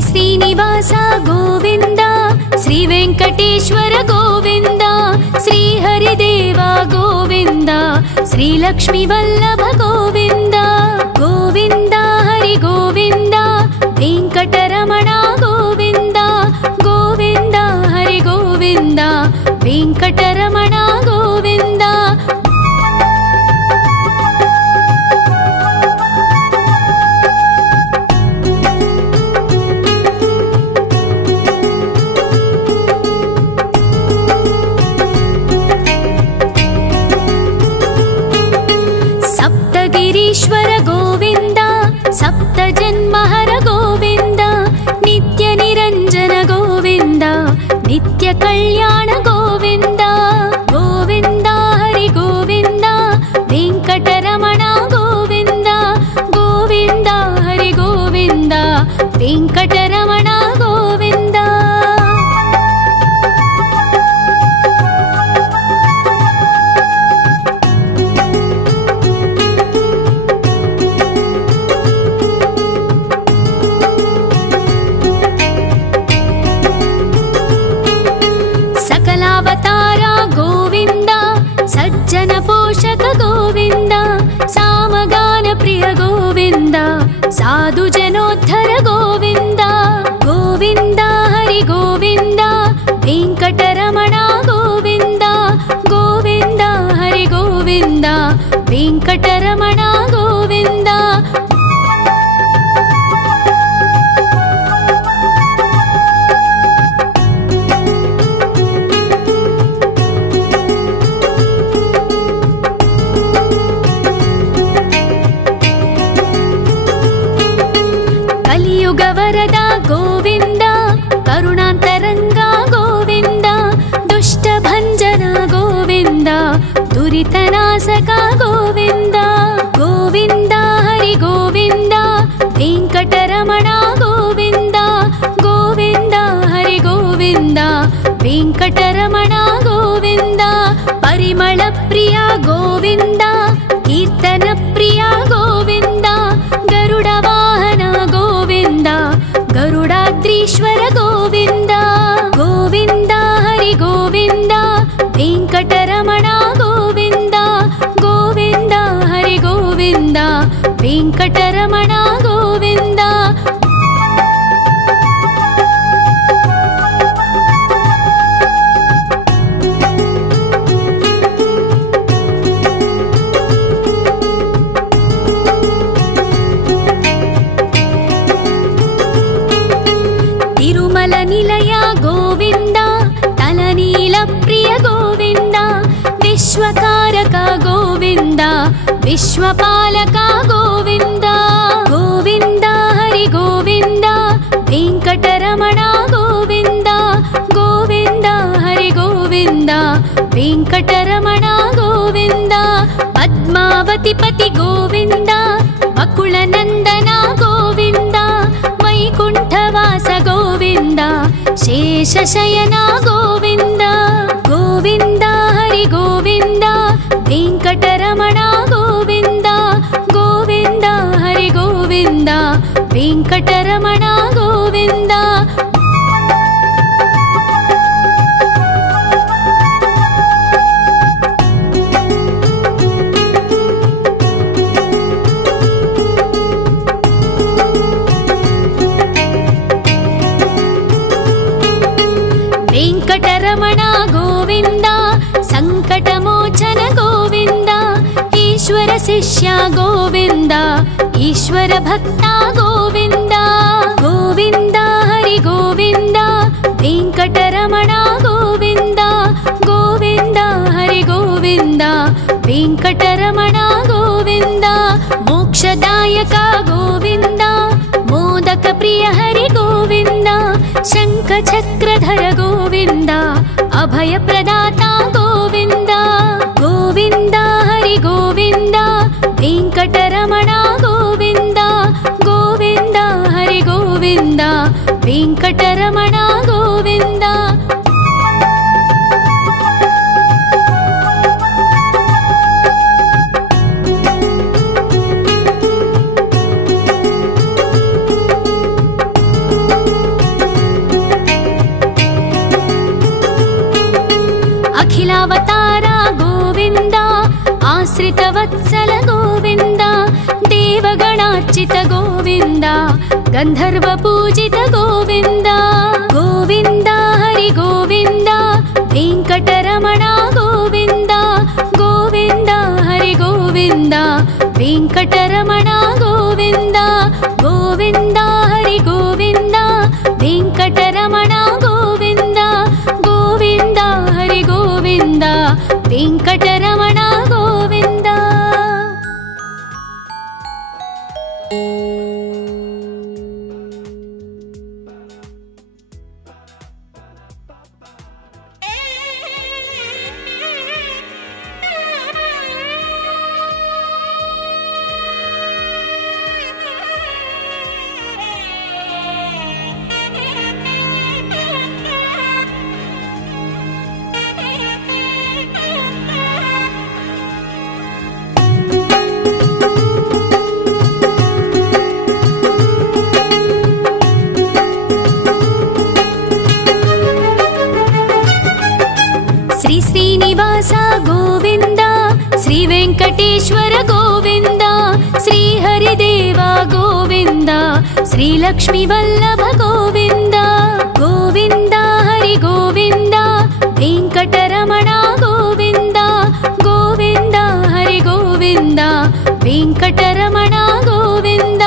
ಶ್ರೀನಿವಾಸ ಗೋವಿಂದ, ಶ್ರೀ ವೆಂಕಟೇಶ್ವರ ಗೋವಿಂದ, ಶ್ರೀ ಹರಿದೇವ ಗೋವಿಂದ, ಶ್ರೀ ಲಕ್ಷ್ಮೀ ವಲ್ಲಭ ಗೋವಿಂದ. ಗೋವಿಂದ ಹರಿ ಗೋವಿಂದ, ವೆಂಕಟರಮಣ ಗೋವಿಂದ, ಗೋವಿಂದ ಹರಿ ಗೋವಿಂದ, ವೆಂಕಟರಮಣ ಗೋವಿಂದ. ಸಪ್ತಗಿರೀಶ್ವರ ಗೋವಿಂದ, ಸಪ್ತ ಜನ್ಮಹರ ಗೋವಿಂದ, ನಿತ್ಯ ನಿರಂಜನ ಗೋವಿಂದ, ನಿತ್ಯ ಕಲ್ಯಾಣ ಗೋವಿಂದ. ಗೋವಿಂದ ಹರಿ ಗೋವಿಂದ, ವೆಂಕಟರಮಣ ಗೋವಿಂದ, ಗೋವಿಂದ ಹರಿ ಗೋವಿಂದ, ವೆಂಕಟರಮಣ ಗೋವಿಂದ. ಅವತಾರ ಗೋವಿಂದ, ಸಜ್ಜನ ಪೋಷಕ ಗೋವಿಂದ, ಸಾಮಗಾನ ಪ್ರಿಯ ಗೋವಿಂದ, ಸಾಧು ಜನೋದ್ಧರ ಗೋವಿಂದ. ಗೋವಿಂದ ಹರಿ ಗೋವಿಂದ, ವೆಂಕಟರಮಣ ಗೋವಿಂದ, ಗೋವಿಂದ ಹರಿ ಗೋವಿಂದ, ವೆಂಕಟರಮಣ ಗೋವಿಂದ. ಕಲಿಯುಗವರದ ಗೋವಿಂದ, ಕರುಣಾಂತರಂಗ ಗೋವಿಂದ, ದುಷ್ಟ ಭಂಜನ ಗೋವಿಂದ, ದುರಿತನಾಶಕ ಗೋವಿಂದ. ಗೋವಿಂದ ಹರಿ ಗೋವಿಂದ, ವೆಂಕಟರಮಣ ಗೋವಿಂದ, ಗೋವಿಂದ ಹರಿ ಗೋವಿಂದ, ವೆಂಕಟರಮಣ ಗೋವಿಂದ. ಪರಿಮಳ ಪ್ರಿಯ ಗೋವಿಂದ, ಕೀರ್ತನ ಪ್ರಿಯ ಗೋವಿಂದ, ಗರುಡ ವಾಹನ ಗೋವಿಂದ, ಗರುಡಾದ್ರೀಶ್ವರ ಗೋವಿಂದ. ಗೋವಿಂದ ಹರಿ ಗೋವಿಂದ, ವೆಂಕಟರಮಣ ಗೋವಿಂದ, ಗೋವಿಂದ ಹರಿ ಗೋವಿಂದ, ವೆಂಕಟರಮಣ ಗೋವಿಂದ. ತಿರುಮಲ ನಿಲಯ ಗೋವಿಂದ, ತಲನೀಲ ಪ್ರಿಯ ಗೋವಿಂದ, ವಿಶ್ವಕಾರಕ ಗೋವಿಂದ, ವಿಶ್ವಪಾಲಕ ಗೋವಿಂದ. ಗೋವಿಂದ ಹರಿ ಗೋವಿಂದ, ವೆಂಕಟರಮಣ ಗೋವಿಂದ, ಗೋವಿಂದ ಹರಿ ಗೋವಿಂದ, ವೆಂಕಟರಮಣ ಗೋವಿಂದ. ಪದ್ಮಾವತಿ ಪತಿ ಗೋವಿಂದ, ಬಕುಳ ನಂದನ ಗೋವಿಂದ, ವೈಕುಂಠವಾಸ ಗೋವಿಂದ, ಶೇಷಶಯನ ಗೋವಿಂದ. ಗೋವಿಂದ ಹರಿ ಗೋವಿಂದ, ವೆಂಕಟರಮಣ ಗೋವಿಂದ, ಗೋವಿಂದ ಹರಿ ಗೋವಿಂದ, ವೆಂಕಟರಮಣ ಗೋವಿಂದ. ವೆಂಕಟರಮಣ ಗೋವಿಂದ, ಸಂಕಟಮೋಚನ ಗೋವಿಂದ, ಈಶ್ವರ ಶಿಷ್ಯ ಗೋವಿಂದ, ಈಶ್ವರ ಭಕ್ತ ಗೋವಿಂದ. ಗೋವಿಂದ ಹರಿ ಗೋವಿಂದ, ವೆಂಕಟರಮಣ ಗೋವಿಂದ, ಗೋವಿಂದ ಹರಿ ಗೋವಿಂದ, ವೆಂಕಟರಮಣ ಗೋವಿಂದ. ಮೋಕ್ಷದಾಯಕ ಗೋವಿಂದ, ಮೋದಕ ಪ್ರಿಯ ಹರಿ ಗೋವಿಂದ, ಶಂಖ ಚಕ್ರಧರ ಗೋವಿಂದ, ಅಭಯ ಪ್ರದಾತ ಗೋವಿಂದ. ಗೋವಿಂದ ಹರಿ ಗೋವಿಂದ, ವೆಂಕಟರಮಣ ಗೋವಿಂದ, ಗೋವಿಂದ ಹರಿ ಗೋವಿಂದ, ವೆಂಕಟರಮಣ ಗೋವಿಂದ. ಗೋವಿಂದ ಗಂಧರ್ವ ಪೂಜಿತ ಗೋವಿಂದ ಗೋವಿಂದ ಹರಿ ಗೋವಿಂದ ವೆಂಕಟರಮಣ ಗೋವಿಂದ ಗೋವಿಂದ ಹರಿ ಗೋವಿಂದ ವೆಂಕಟರಮಣ ಗೋವಿಂದ ಗೋವಿಂದ ಹರಿ ಗೋವಿಂದ ವೆಂಕಟರಮಣ ಗೋವಿಂದ ಗೋವಿಂದ ಹರಿ ಗೋವಿಂದ ವೆಂಕಟರಮಣ ಗೋವಿಂದ. ಶ್ರೀನಿವಾಸ ಗೋವಿಂದ ಶ್ರೀ ವೆಂಕಟೇಶ್ವರ ಗೋವಿಂದ ಶ್ರೀ ಹರಿದೇವ ಗೋವಿಂದ ಶ್ರೀ ಲಕ್ಷ್ಮೀ ವಲ್ಲಭ ಗೋವಿಂದ ಗೋವಿಂದ ಹರಿ ಗೋವಿಂದ ವೆಂಕಟರಮಣ ಗೋವಿಂದ ಗೋವಿಂದ ಹರಿ ಗೋವಿಂದ ವೆಂಕಟರಮಣ ಗೋವಿಂದ.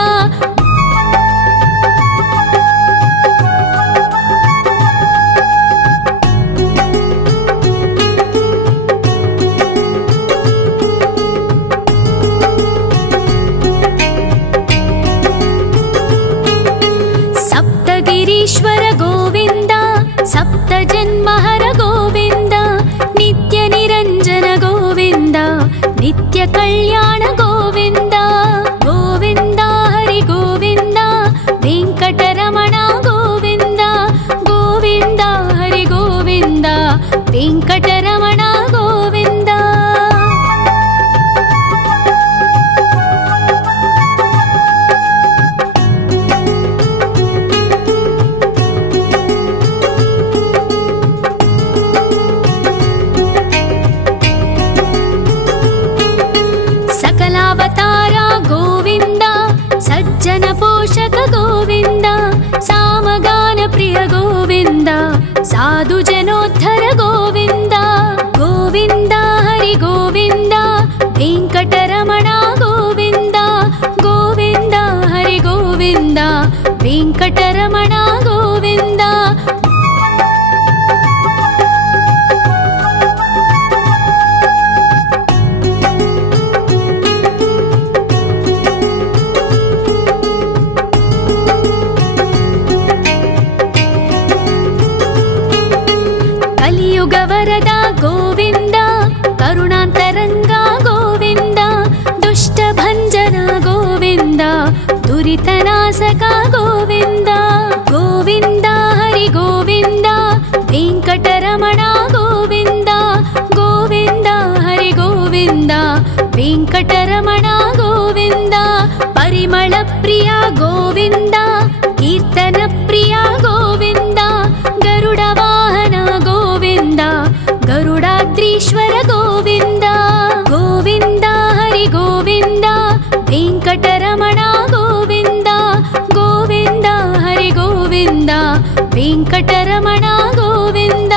ಗಿರೀಶ್ವರ ಗೋವಿಂದ ಸಪ್ತ ಜನ್ಮಹರ ಗೋವಿಂದ ನಿತ್ಯ ನಿರಂಜನ ಗೋವಿಂದ ನಿತ್ಯ ಕಲ್ಯಾಣ ಗೋವಿಂದ ಗೋವಿಂದ ಹರಿ ಗೋವಿಂದ ವೆಂಕಟರಮಣ ಗೋವಿಂದ ಗೋವಿಂದ ಹರಿ ಗೋವಿಂದ ವೆಂಕಟರಮಣ ಗೋವಿಂದ. ಅವತಾರ ಗೋವಿಂದ ಸಜ್ಜನ ಪೋಷಕ ಗೋವಿಂದ ಸಾಮಗಾನ ಪ್ರಿಯ ಗೋವಿಂದ ಸಾಧು ಜನೋದ್ಧರ ಗೋವಿಂದ ಗೋವಿಂದ ಹರಿ ಗೋವಿಂದ ವೆಂಕಟರಮಣ ಗೋವಿಂದ ಗೋವಿಂದ ಹರಿ ಗೋವಿಂದ ವೆಂಕಟರಮಣ ಗೋವಿಂದ. ಕಲಿಯುಗವರದ ಗೋವಿಂದ ಕರುಣಾಂತರಂಗ ಗೋವಿಂದ ದುಷ್ಟ ಭಂಜನ ಗೋವಿಂದ ದುರಿತನಾಶಕ ಗೋವಿಂದ ಗೋವಿಂದ ಹರಿ ಗೋವಿಂದ ವೆಂಕಟರಮಣ ಗೋವಿಂದ ಗೋವಿಂದ ಹರಿ ಗೋವಿಂದ ವೆಂಕಟರಮಣ ಗೋವಿಂದ. ಪರಿಮಳ ಪ್ರಿಯ ಗೋವಿಂದ ಕೀರ್ತನ ಪ್ರಿಯ ಗೋವಿಂದ ಗರುಡ ವಾಹನ ಗೋವಿಂದ ಗರುಡಾದ್ರೀಶ್ವರ ಗೋವಿಂದ ಗೋವಿಂದ ಹರಿ ಗೋವಿಂದ ವೆಂಕಟರಮಣ ಗೋವಿಂದ ಗೋವಿಂದ ಹರಿ ಗೋವಿಂದ ವೆಂಕಟರಮಣ ಗೋವಿಂದ.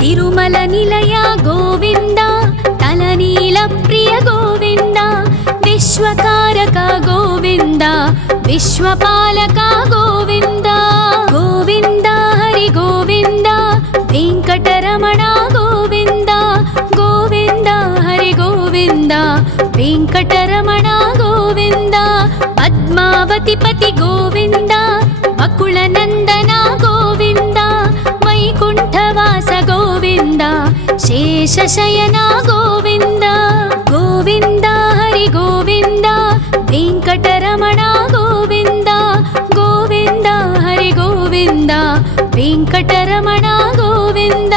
ತಿರುಮಲ ನಿಲಯ ಗೋವಿಂದ ತಲನೀಲ ಪ್ರಿಯ ಗೋವಿಂದ ವಿಶ್ವಕಾರಕ ಗೋವಿಂದ ವಿಶ್ವಪಾಲಕ ಗೋವಿಂದ ಗೋವಿಂದ ಹರಿ ಗೋವಿಂದ ವೆಂಕಟರಮಣ ಗೋವಿಂದ ಗೋವಿಂದ ಹರಿ ಗೋವಿಂದ ವೆಂಕಟರಮಣ ಗೋವಿಂದ. ಪದ್ಮಾವತಿ ಪತಿ ಗೋವಿಂದ ಬಕುಳ ನಂದನ ಗೋವಿಂದ ವೈಕುಂಠವಾಸ ಗೋವಿಂದ ಶೇಷಶಯನ ಗೋವಿಂದ ಗೋವಿಂದ ಹರಿ ಗೋವಿಂದ ವೆಂಕಟರಮಣ ಗೋವಿಂದ ಗೋವಿಂದ ಹರಿ ಗೋವಿಂದ ವೆಂಕಟರಮಣ ಗೋವಿಂದ.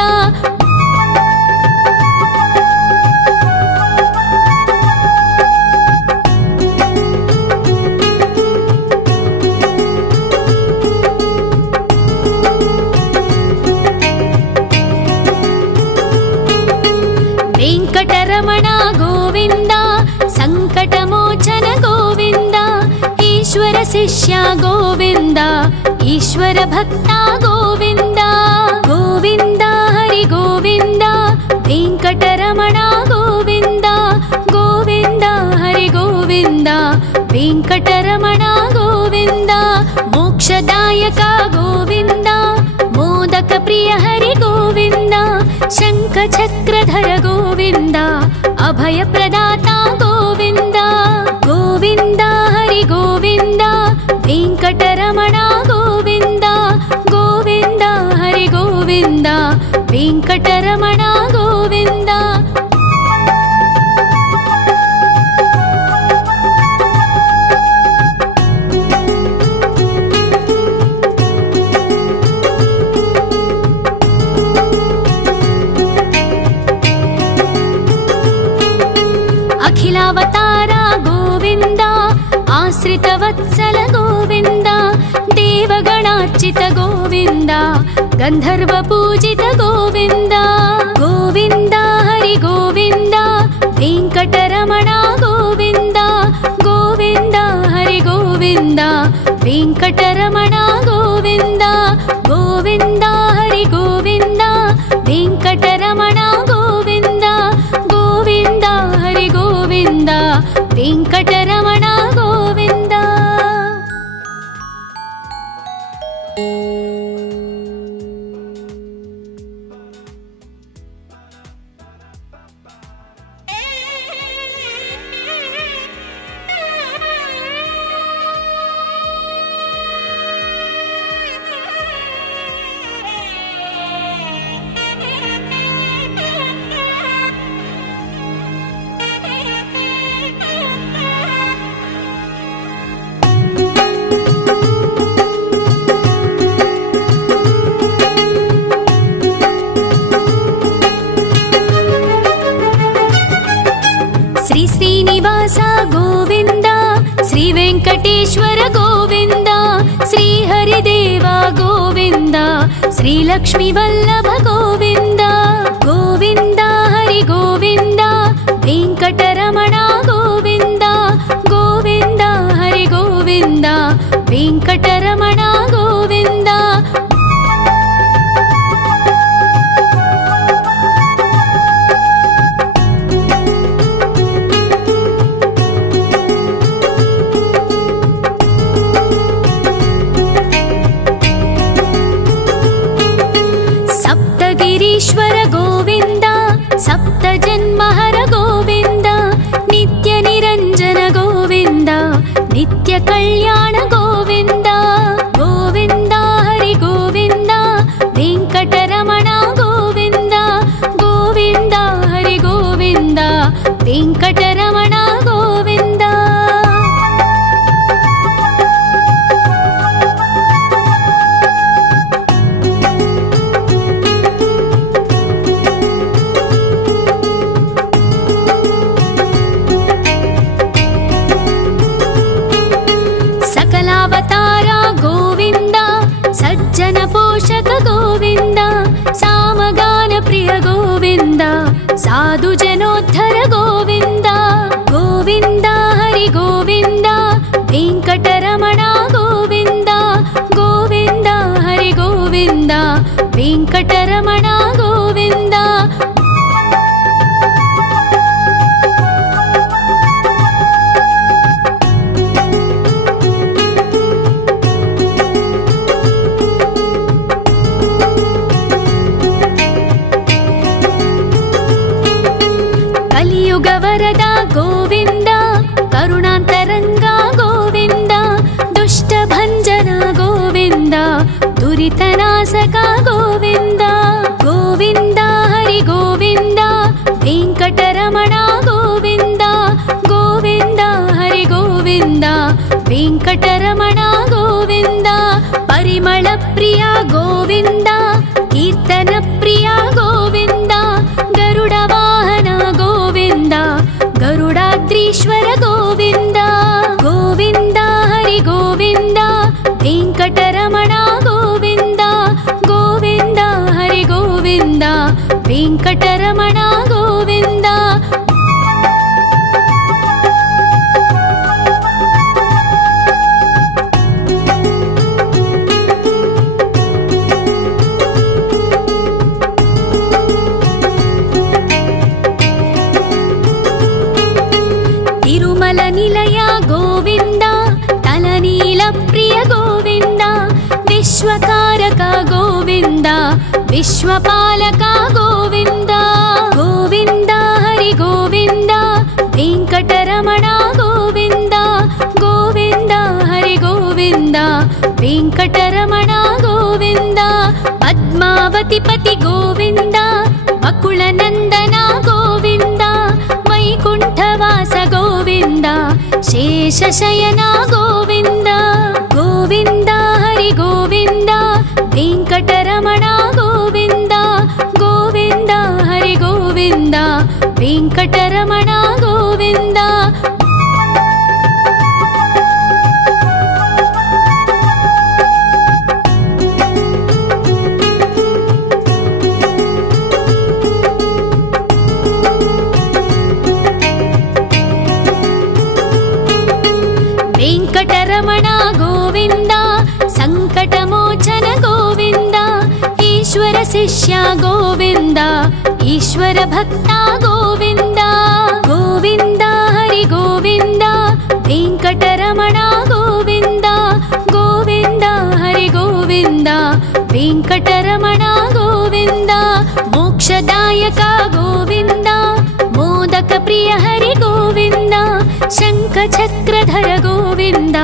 ಈಶ್ವರ ಶಿಷ್ಯ ಗೋವಿಂದ ಈಶ್ವರ ಭಕ್ತ ಗೋವಿಂದ ಗೋವಿಂದ ಹರಿ ಗೋವಿಂದ ವೆಂಕಟರಮಣ ಗೋವಿಂದ ಗೋವಿಂದ ಹರಿ ಗೋವಿಂದ ವೆಂಕಟರಮಣ ಗೋವಿಂದ ಮೋಕ್ಷದಾಯಕ ಗೋವಿಂದ ಮೋದಕ ಪ್ರಿಯ ಹರಿ ಗೋವಿಂದ ಶಂಖ ಚಕ್ರಧರ ಗೋವಿಂದ ಅಭಯ ಪ್ರದಾತ ಗೋವಿಂದ ಗೋವಿಂದ ಹರಿ ಗೋವಿಂದ ವೆಂಕಟರಮಣ ಗೋವಿಂದ ಗೋವಿಂದ ಹರಿ ಗೋವಿಂದ ವೆಂಕಟರಮಣ ಗೋವಿಂದ ಅಖಿಲಾವತಾರ ಗೋವಿಂದ ಆಶ್ರಿತ ವತ್ಸಲ ಗೋವಿಂದ ದೇವಗಣಾರ್ಚಿತ ಗೋವಿಂದ ಗಂಧರ್ವ ಪೂಜಿತ ಗೋವಿಂದ ಗೋವಿಂದ ಹರಿ ಗೋವಿಂದ ವೆಂಕಟರಮಣ ಗೋವಿಂದ ಗೋವಿಂದ ಹರಿ ಗೋವಿಂದ ವೆಂಕಟರಮಣ ಗೋವಿಂದ ಗೋವಿಂದ ಹರಿ ಗೋವಿಂದ ವೆಂಕಟರಮಣ ಗೋವಿಂದ ಗೋವಿಂದ ಹರಿ ಗೋವಿಂದ ವೆಂಕಟರಮಣ ಗೋವಿಂದ ಶ್ರೀನಿವಾಸ ಗೋವಿಂದ ಶ್ರೀ ವೆಂಕಟೇಶ್ವರ ಗೋವಿಂದ ಶ್ರೀ ಹರಿದೇವ ಗೋವಿಂದ ಶ್ರೀ ಲಕ್ಷ್ಮೀ ವಲ್ಲಭ ಗೋವಿಂದ ಗೋವಿಂದ ಹರಿ ಗೋವಿಂದ ವೆಂಕಟರಮಣ ಗೋವಿಂದ ಗೋವಿಂದ ಹರಿ ಗೋವಿಂದ ವೆಂಕಟರಮಣ ಗೋವಿಂದ ಗಿರೀಶ್ವರ ಗೋವಿಂದ ಸಪ್ತ ಜನ್ಮಹರ ಗೋವಿಂದ ನಿತ್ಯ ನಿರಂಜನ ಗೋವಿಂದ ನಿತ್ಯ ಕಲ್ಯಾಣ ಗೋವಿಂದ ಗೋವಿಂದ ಹರಿ ಗೋವಿಂದ ವೆಂಕಟರಮಣ ಗೋವಿಂದ ಗೋವಿಂದ ಹರಿ ಗೋವಿಂದ ವೆಂಕಟರಮಣ ಗೋವಿಂದ ಅವತಾರ ಗೋವಿಂದ ಸಜ್ಜನ ಪೋಷಕ ಗೋವಿಂದ ಸಾಮಗಾನ ಪ್ರಿಯ ಗೋವಿಂದ ಸಾಧು ಜನೋದ್ಧರ ಗೋವಿಂದ ಗೋವಿಂದ ಹರಿ ಗೋವಿಂದ ವೆಂಕಟರಮಣ ಗೋವಿಂದ ಗೋವಿಂದ ಹರಿ ಗೋವಿಂದ ವೆಂಕಟರಮಣ ಗೋವಿಂದ ಕಲಿಯುಗವರದ ಗೋವಿಂದ ಕರುಣಾಂತರಂಗ ಗೋವಿಂದ ದುಷ್ಟ ಭಂಜನ ಗೋವಿಂದ ದುರಿತನಾಶಕ ಗೋವಿಂದ ಗೋವಿಂದ ಹರಿ ಗೋವಿಂದ ವೆಂಕಟರಮಣ ಗೋವಿಂದ ಗೋವಿಂದ ಹರಿ ಗೋವಿಂದ ವೆಂಕಟರಮಣ ಗೋವಿಂದ ಪರಿಮಳ ಪ್ರಿಯ ಗೋವಿಂದ ಕೀರ್ತನ ಪ್ರಿಯ ಗೋವಿಂದ ಗರುಡ ವಾಹನ ಗೋವಿಂದ ಗರುಡಾದ್ರೀಶ್ವರ ಗೋವಿಂದ ಗೋವಿಂದ ಹರಿ ಗೋವಿಂದ ವೆಂಕಟರಮಣ ಗೋವಿಂದ ಗೋವಿಂದ ಹರಿ ಗೋವಿಂದ ವೆಂಕಟರಮಣ ಗೋವಿಂದ विश्वकारक गोविन्द विश्वपालक गोविन्द गोविन्द हरि गोविन्द वेङ्कटरमण गोविन्द गोविन्द हरि गोविन्द वेङ्कटरमण गोविन्द पद्मावतिपति गोविन्द वकुलनन्दन गोविन्द वैकुण्ठवास गोविन्द शेषशयन गोविन्द गोविन्द हरि गोविन्द वेङ्कटरमण गोविन्द गोविन्द हरि गोविन्द वेङ्कटरमण गोविन्द वेङ्कटरमण गोविन्द सङ्कटमोचन गोविन्द ईश्वर शिष्य गोविन्द ईश्वर भक्त गोविन्द गोविन्द हरि गोविन्द वेङ्कटरमण गोविन्द गोविन्द हरि गोविन्द वेङ्कटरमण गोविन्द मोक्षदायक गोविन्द मोदक प्रिय हरि गोविन्द शङ्खचक्रधर गोविन्द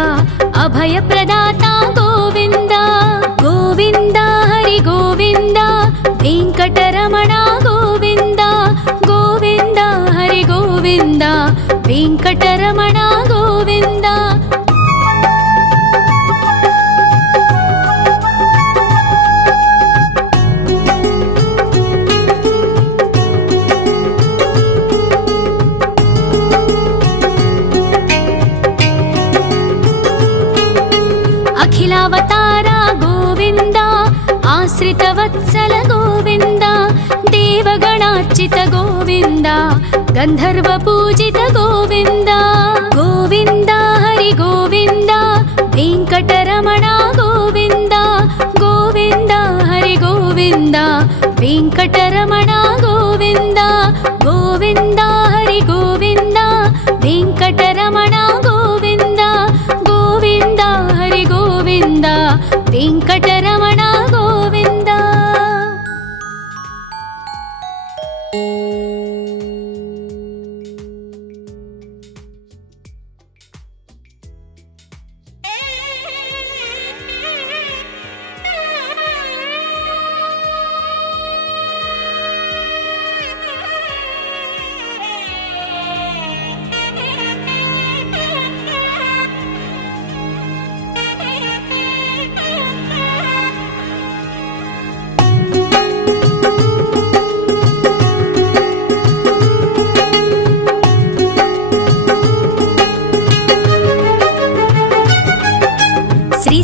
अभयप्रदाता गोविन्द गोविन्द हरि गोविन्द वेङ्कटरमण गोविन्द गोविन्द हरि गोविन्द वेङ्कटरमण गोविन्द अखिलावतार गोविन्द आश्रितवत्सल गोविन्द देवगणार्चित गोविन्द गन्धर्वपूजित गोविन्द गोविन्द हरि गोविन्द वेङ्कटरमण गोविन्द गोविन्द हरि गोविन्द वेङ्कटरमण गोविन्द गोविन्द हरि गोविन्द वेङ्कटरमण गोविन्द गोविन्द हरि गोविन्द वेङ्कटरमण गोविन्द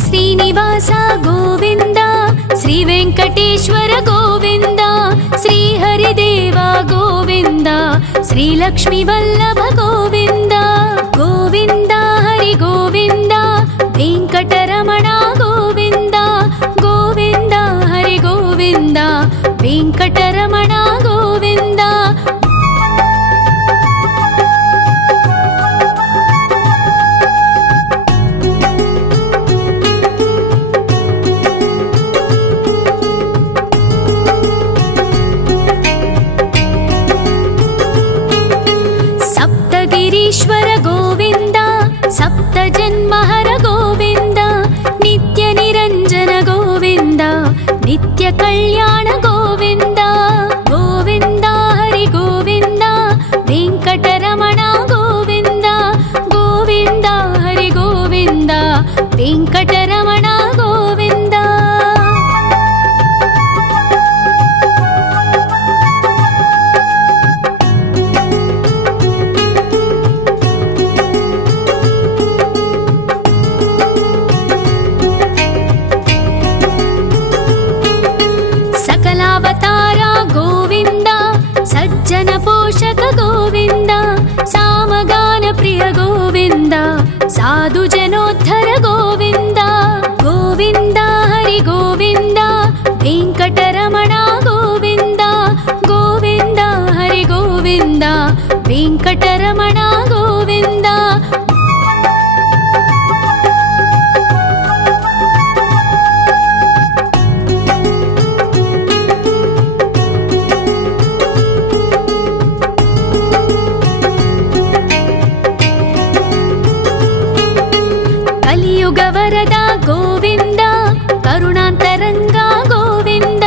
श्रीनिवास गोविन्द श्री वेङ्कटेश्वर गोविन्द श्री हरिदेव गोविन्द श्री लक्ष्मी वल्लभ गोविन्द गोविन्द हरि गोविन्द वेङ्कटरमण गोविन्द गोविन्द हरि गोविन्द वेङ्कटरमण गोविन्द ईश्वर गोविन्द सप्तजन्महर गोविन्द नित्य निरञ्जन गोविन्द नित्य कल्याण गोविन्द गोविन्द हरि गोविन्द वेङ्कटरमण गोविन्द गोविन्द हरि गोविन्द वेङ्कटरमण गोविन्द सकलावतार गोविन्द सज्जन पोषक गोविन्द सामगान प्रिय गोविन्द साधु जनोद्धर गोविन्द गोविन्द हरि गोविन्द वेङ्कटरमण गोविन्द गोविन्द हरि गोविन्द वेङ्कटरमण गोविन्द కలియుగవరద గోవింద కరుణాంతరంగ గోవింద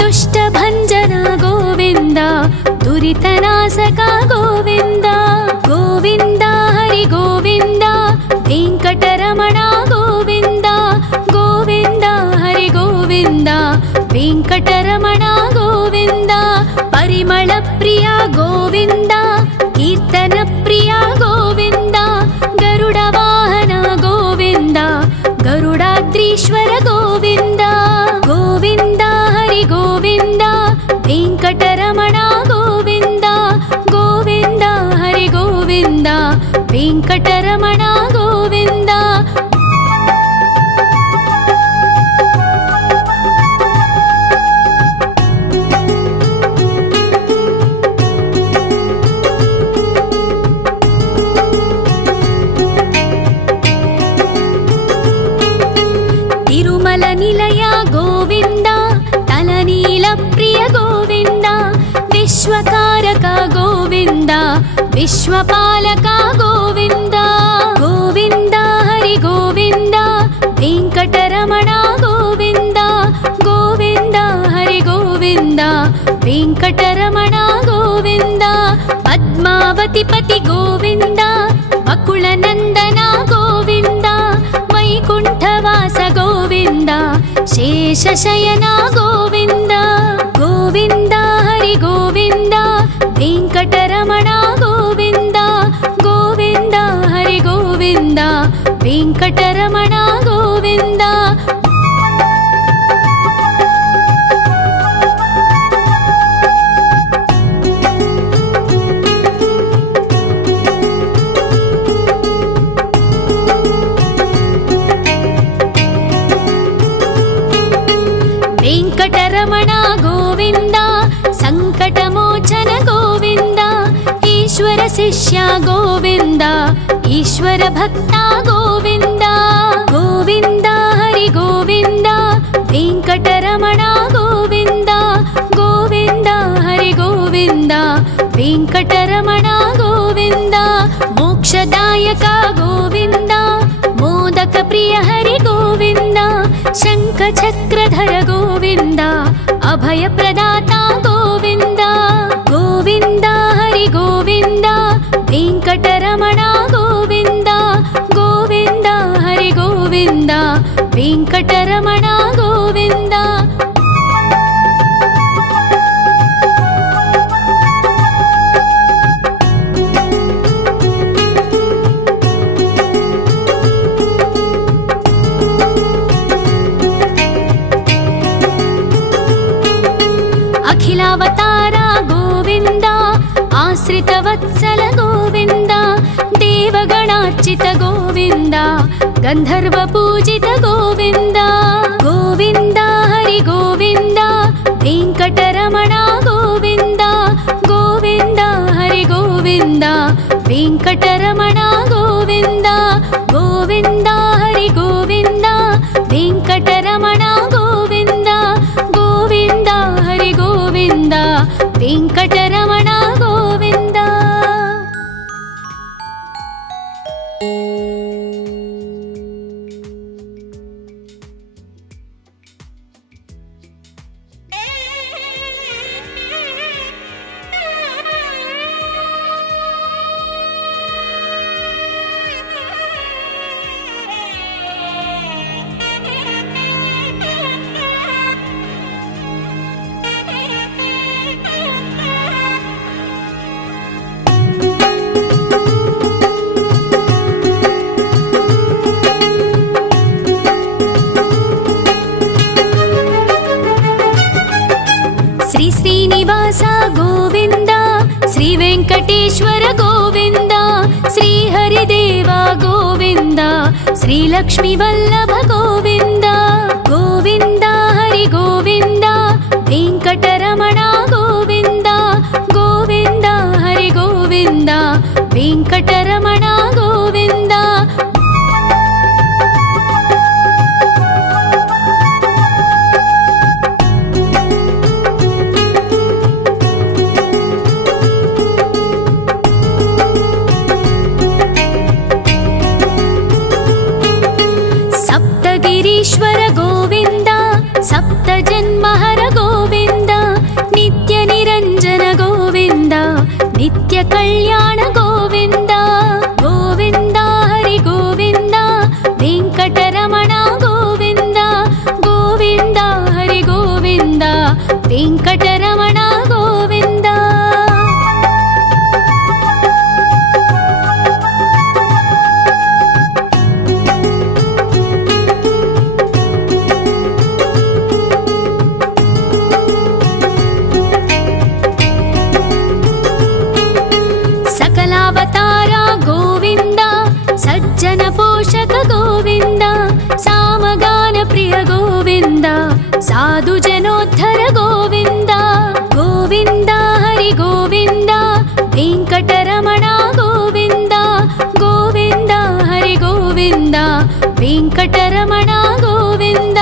దుష్టభంజన గోవింద దురితనాశక గోవింద గోవింద హరి గోవింద వెంకటరమణ గోవింద గోవింద హరి గోవింద వెంకటరమణ గోవింద పరిమళ ప్రియ గోవింద కీర్తన ప్రియ గోవింద గరుడ వాహన గోవింద గరుడాద్రీశ్వర గోవింద గోవింద హరి గోవింద వెంకటరమణ గోవింద గోవింద హరి గోవింద వెంకటరమణ గోవింద తిరుమల నిలయ గోవింద తలనీల ప్రియ గోవింద విశ్వకారక గోవింద విశ్వపాలక గోవింద గోవింద హరి గోవింద వెంకటరమణ గోవింద గోవింద హరి గోవింద వెంకటరమణ గోవింద పద్మావతి పతి గోవింద వకుళ నందన గోవింద వైకుంఠవాస గోవింద శేషశయన గోవింద గోవింద హరి గోవింద వెంకటరమణ గోవింద గోవింద హరి గోవింద వెంకటరమణ గోవింద వెంకటరమణ గోవింద సంకటమోచన గోవింద ఈశ్వర శిష్య గోవింద ఈశ్వర భక్త గోవింద గోవింద హరి గోవింద వెంకటరమణ గోవింద గోవింద హరి గోవింద వెంకటరమణ గోవింద మోక్షదాయక గోవింద మోదక ప్రియ హరి గోవింద శంఖ చక్రధర గోవింద అభయ ప్రదాత గోవింద గోవింద హరి గోవింద వెంకటరమణ గోవింద గోవింద హరి గోవింద వెంకటరమణ గోవింద అఖిలావతార గోవింద ఆశ్రిత వత్సల గోవింద దేవగణార్చిత గోవింద గంధర్వ పూజిత గోవింద గోవింద హరి గోవింద వెంకటరమణ గోవింద గోవింద హరి గోవింద వెంకటరమణ గోవింద గోవింద హరి గోవింద వెంకటరమణ గోవింద గోవింద హరి గోవింద వెంకటరమణ గోవింద శ్రీనివాస గోవింద శ్రీ వెంకటేశ్వర గోవింద శ్రీ హరిదేవ గోవింద శ్రీ లక్ష్మీ వల్లభ గోవింద గోవింద హరి గోవింద వెంకటరమణ గోవింద గోవింద హరి గోవింద వెంకటరమణ గోవింద सप्तगिरीश्वर गोविन्द सप्तजन्महर गोविन्द नित्यनिरञ्जन गोविन्द नित्यकल्याण गोविन्द गोविन्द हरि गोविन्द वेङ्कटरमण गोविन्द गोविन्द हरि गोविन्द वेङ्कटरमण गोविन्द। सकलावतार गोविन्द सज्जन पोषक गोविन्द सामगान प्रिय गोविन्द साधु जनोद्धर गोविन्द गोविन्द हरि गोविन्द वेङ्कटरमण गोविन्द गोविन्द हरि गोविन्द वेङ्कटरमण गोविन्द।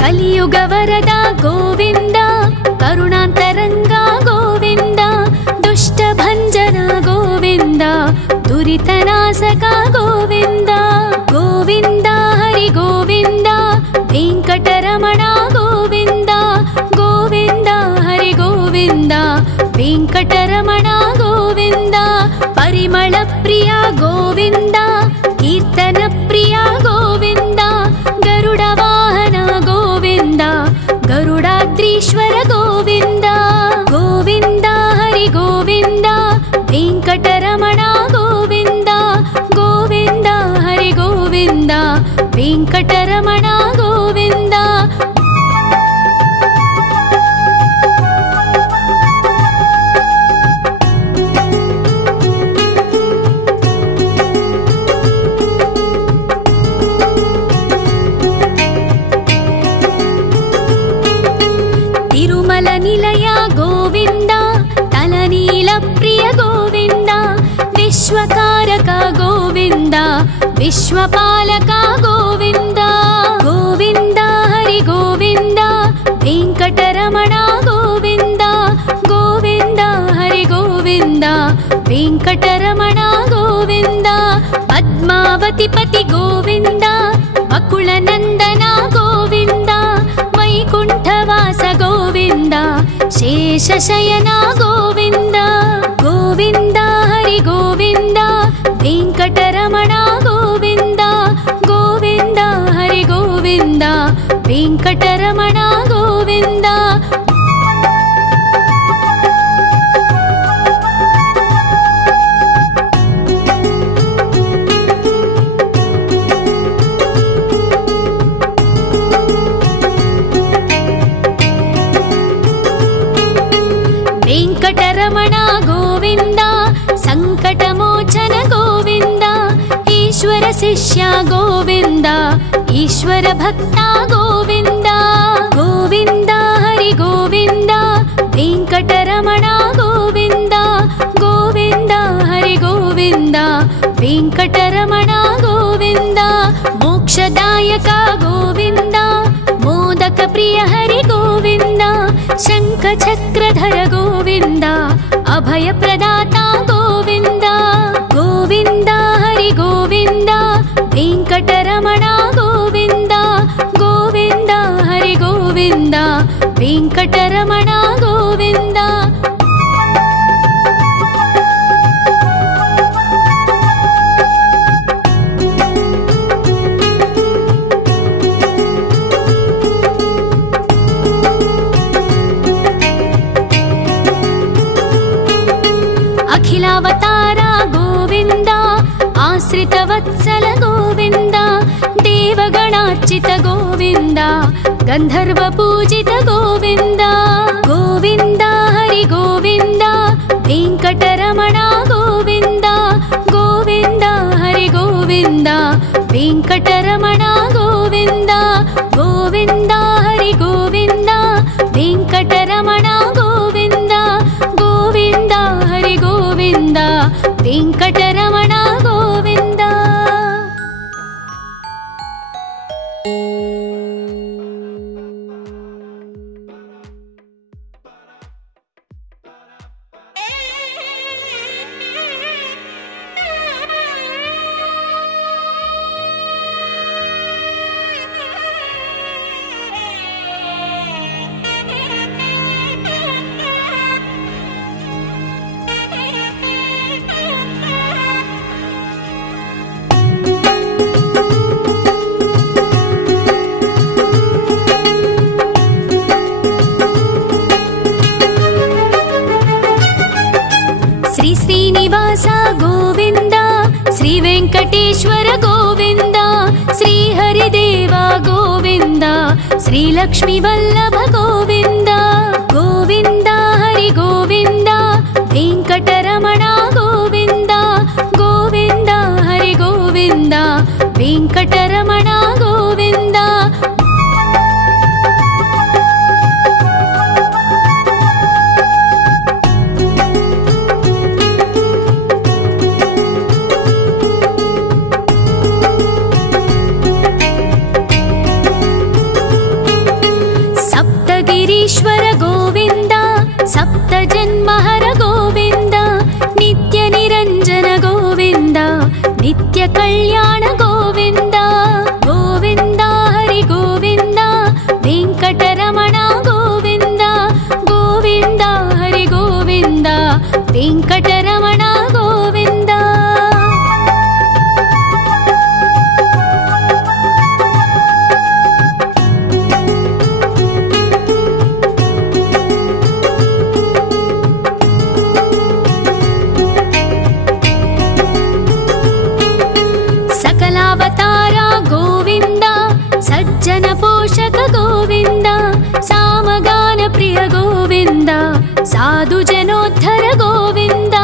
कलियुगवरदा गोविन्द करुणान्तरङ्गा गोविन्द दुष्टभञ्जना गोविन्द दुरितनाशका गोविन्द गोविन्द हरि गोविन्द वेङ्कटरमण गोविन्द गोविन्द हरि गोविन्द वेङ्कटरमण गोविन्द। परिमलप्रिया गोविन्द कीर्तनप्रिया गोविन्द गरुडवाहन गोविन्द गरुडाद्रीश्वर गोविन्द गोविन्द हरि गोविन्द वेङ्कटरमण गोविन्द गोविन्द हरि गोविन्द वेङ्कटरमण गोविन्द। तिरुमल निलय गोविन्द तलनील प्रिय गोविन्द विश्वकारक गोविन्द विश्वपालक गोविन्द गोविन्द हरि गोविन्द वेङ्कटरमण गोविन्द गोविन्द हरि गोविन्द वेङ्कटरमण गोविन्द। पद्मावतिपति गोविन्द वकुलनन्दन गोविन्द वैकुण्ठवास गोविन्द शेषशयन गोविन्द गोविन्द हरि गोविन्द वेङ्कटरमण गोविन्द गोविन्द हरि गोविन्द वेङ्कटरमण गोविन्द। वेङ्कटरमण गोविन्द सङ्कटमोचन गोविन्द ईश्वर शिष्य गोविन्द ईश्वर भक्त गोविन्द गोविन्द हरि गोविन्द वेङ्कटरमण गोविन्द गोविन्द हरि गोविन्द वेङ्कटरमण गोविन्द। मोक्षदायक गोविन्द मोदक प्रिय हरि गोविन्द शङ्खचक्रधर गोविन्द अभयप्रदाता गोविन्द गोविन्द हरि गोविन्द वेङ्कटरमण गोविन्द गोविन्द हरि गोविन्द वेङ्कटरमण गोविन्द। अखिलावतार गोविन्द आश्रितवत्सल गोविन्द देवगणार्चित गोविन्द गन्धर्वपूजित गोविन्द गोविन्द हरि गोविन्द वेङ्कटरमण गोविन्द गोविन्द हरि गोविन्द वेङ्कटरमण गोविन्द गोविन्द हरि गोविन्द वेङ्कटरमण गोविन्द गोविन्द हरि गोविन्द वेङ्कटरमण गोविन्द। श्रीलक्ष्मी वल्लभ गोविन्द गोविन्द हरि गोविन्द वेङ्कटरमण गोविन्द गोविन्द हरि गोविन्द वेङ्कटरमण गोविन्द सप्तगिरीश्वर गोविन्द सप्तजन्महर गोविन्द नित्यनिरञ्जन गोविन्द नित्यकल्याण गोविन्द गोविन्द हरि गोविन्द वेङ्कटरमण गोविन्द गोविन्द हरि गोविन्द वेङ्कटरमण गोविन्द सकलावतारा गोविन्द सज्जन पोषक गोविन्द सामगान प्रिय गोविन्द साधु जनोद्धर गोविन्द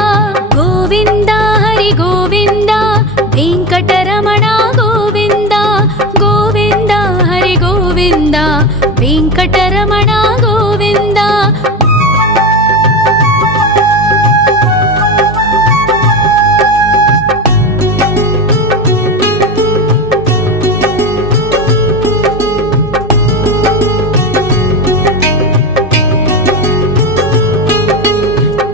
गोविन्द हरि गोविन्द वेङ्कटरमण गोविन्द गोविन्द हरि गोविन्द वेङ्कटरमण गोविन्द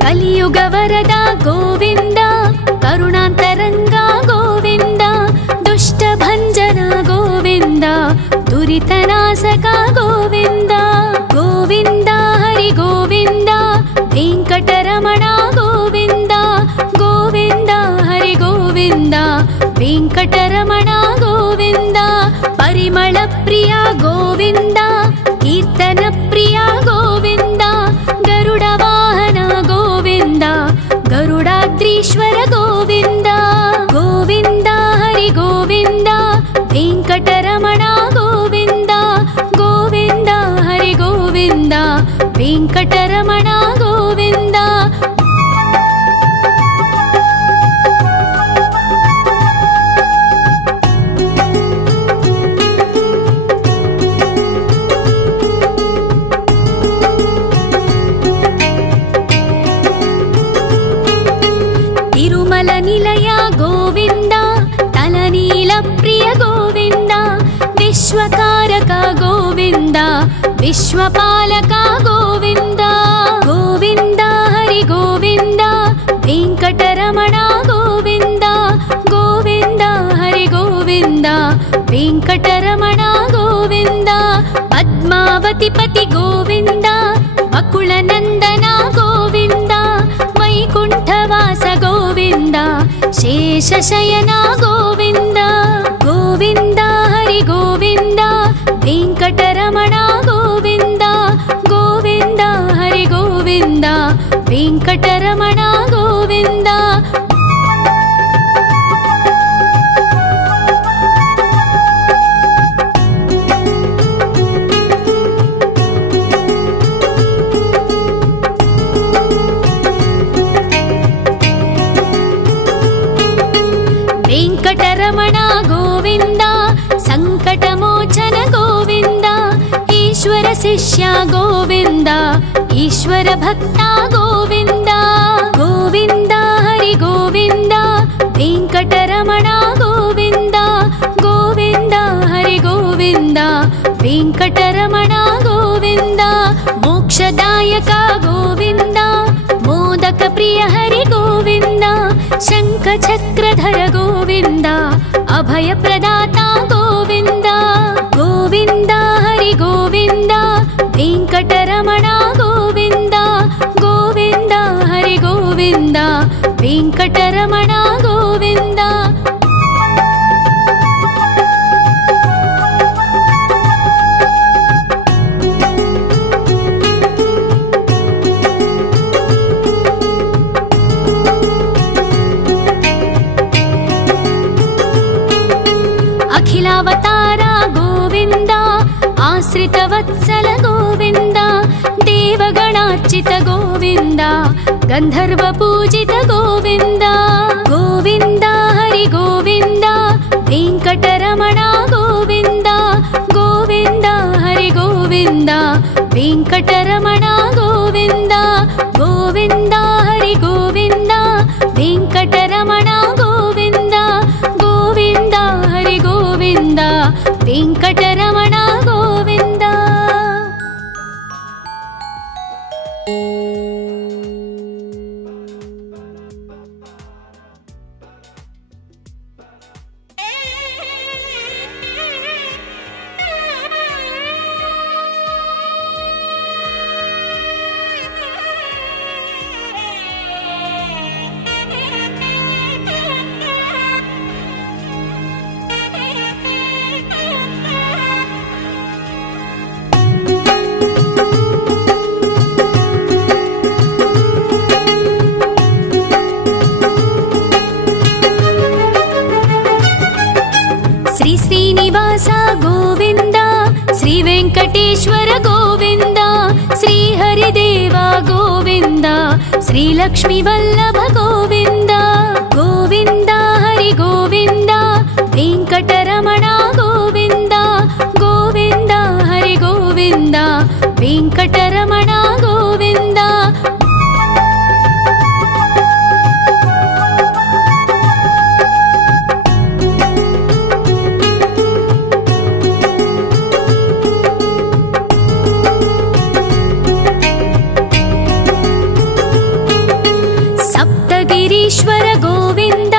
कलियुगवरदा गोविन्द करुणान्तरङ्गा गोविन्द दुष्टभञ्जना गोविन्द दुरितनाशका गोविन्द गोविन्द हरि गोविन्द वेङ्कटरमण गोविन्द गोविन्द हरि गोविन्द वेङ्कटरमण गोविन्द परिमलप्रिया गोविन्द कीर्तनप्रिया गोविन्द गरुडवाहन गोविन्द गरुडाद्रीश्वर गोविन्द गोविन्द हरि गोविन्द वेङ्कटरमण गोविन्द गोविन्द हरि गोविन्द वेङ्कटरमण गोविन्द तिरुमल निलय गोविन्द तलनील प्रिय गोविन्द विश्वकारक गोविन्द विश्वपालक गोविन्द गोविन्द हरि गोविन्द वेङ्कटरमण गोविन्द गोविन्द हरि गोविन्द वेङ्कटरमण गोविन्द पद्मावतिपति गोविन्द वकुलनन्दन गोविन्द वैकुण्ठवास गोविन्द शेषशयन गोविन्द गोविन्द हरि गोविन्द वेङ्कटरमण गोविन्द गोविन्द हरि गोविन्द वेङ्कटरमण गोविन्द वेङ्कटरमण गोविन्द सङ्कटमोचन गोविन्द ईश्वर शिष्य गोविन्द ईश्वर भक्त गोविन्द गोविन्द हरि गोविन्द वेङ्कटरमण गोविन्द गोविन्द हरि गोविन्द वेङ्कटरमण गोविन्द मोक्षदायक गोविन्द मोदक प्रिय हरि गोविन्द शङ्खचक्रधर गोविन्द अभयप्रदाता गोविन्द गोविन्द हरि गोविन्द वेङ्कटरमण गोविन्द गोविन्द हरि गोविन्द वेङ्कटरमण गोविन्द आश्रितवत्सल गोविन्द देवगणार्चित गोविन्द गन्धर्वपूजित गोविन्द गोविन्द हरि गोविन्द वेङ्कटरमण गोविन्द गोविन्द हरि गोविन्द वेङ्कटरमण गोविन्द गोविन्द हरि गोविन्द वेङ्कटरमण गोविन्द गोविन्द हरि गोविन्द वेङ्कटरमण गोविन्द। श्रीनिवास गोविन्द श्री वेङ्कटेश्वर गोविन्द श्री हरिदेव गोविन्द श्री लक्ष्मी वल्लभ गोविन्द गोविन्द हरि गोविन्द वेङ्कटरमण गोविन्द गोविन्द हरि गोविन्द वेङ्कटरमण गोविन्द। ईश्वर गोविन्द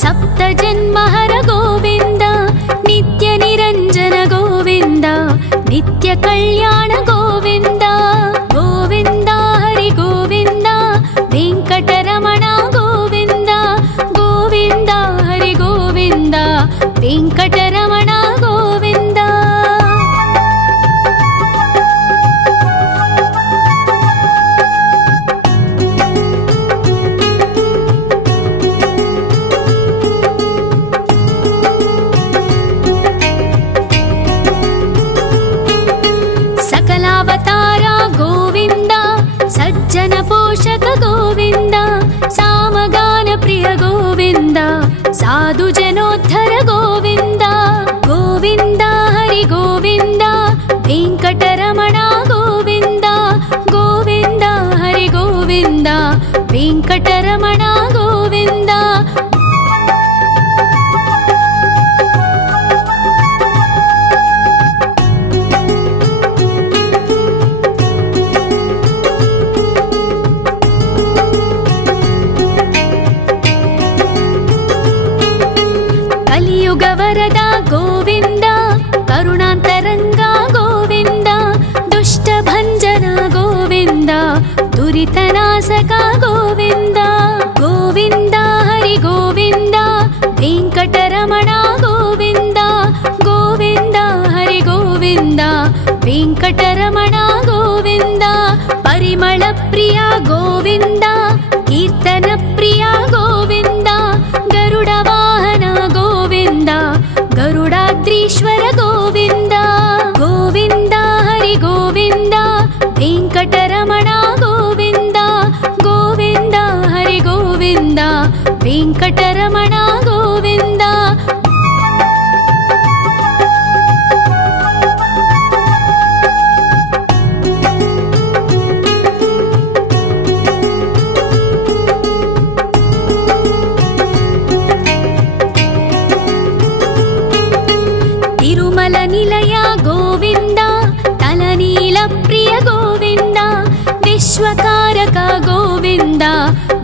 सप्तजन्महर गोविन्द नित्य निरञ्जन गोविन्द नित्य कल्याण गोविन्द गोविन्द हरि गोविन्द वेङ्कटरमण गोविन्द गोविन्द हरि गोविन्द वेङ्कटरमण गोविन्द। सकलावतारा गोविन्द सज्जन पोषक गोविन्द सामगान प्रिय गोविन्द साधु जनोद्धर गोविन्द गोविन्द हरि गोविन्द वेङ्कटरमण गोविन्द गोविन्द हरि गोविन्द वेङ्कटरमण गोविन्द। कलियुगवरदा गोविन्द करुणान्तरङ्गा गोविन्द दुष्टभञ्जना गोविन्द दुरितनाशका गोविन्द गोविन्द हरि गोविन्द वेङ्कटरमण गोविन्द गोविन्द हरि गोविन्द वेङ्कटरमण गोविन्द। परिमलप्रिया गोविन्द कीर्तनप्रिया गोविन्द गरुडवाहन गोविन्द गरुडाद्रीश्वर गोविन्द गोविन्द हरि गोविन्द वेङ्कटरमण गोविन्द गोविन्द हरि गोविन्द वेङ्कटरमण गोविन्द। तिरुमल निलय गोविन्द तलनील प्रिय गोविन्द विश्वकारक गोविन्द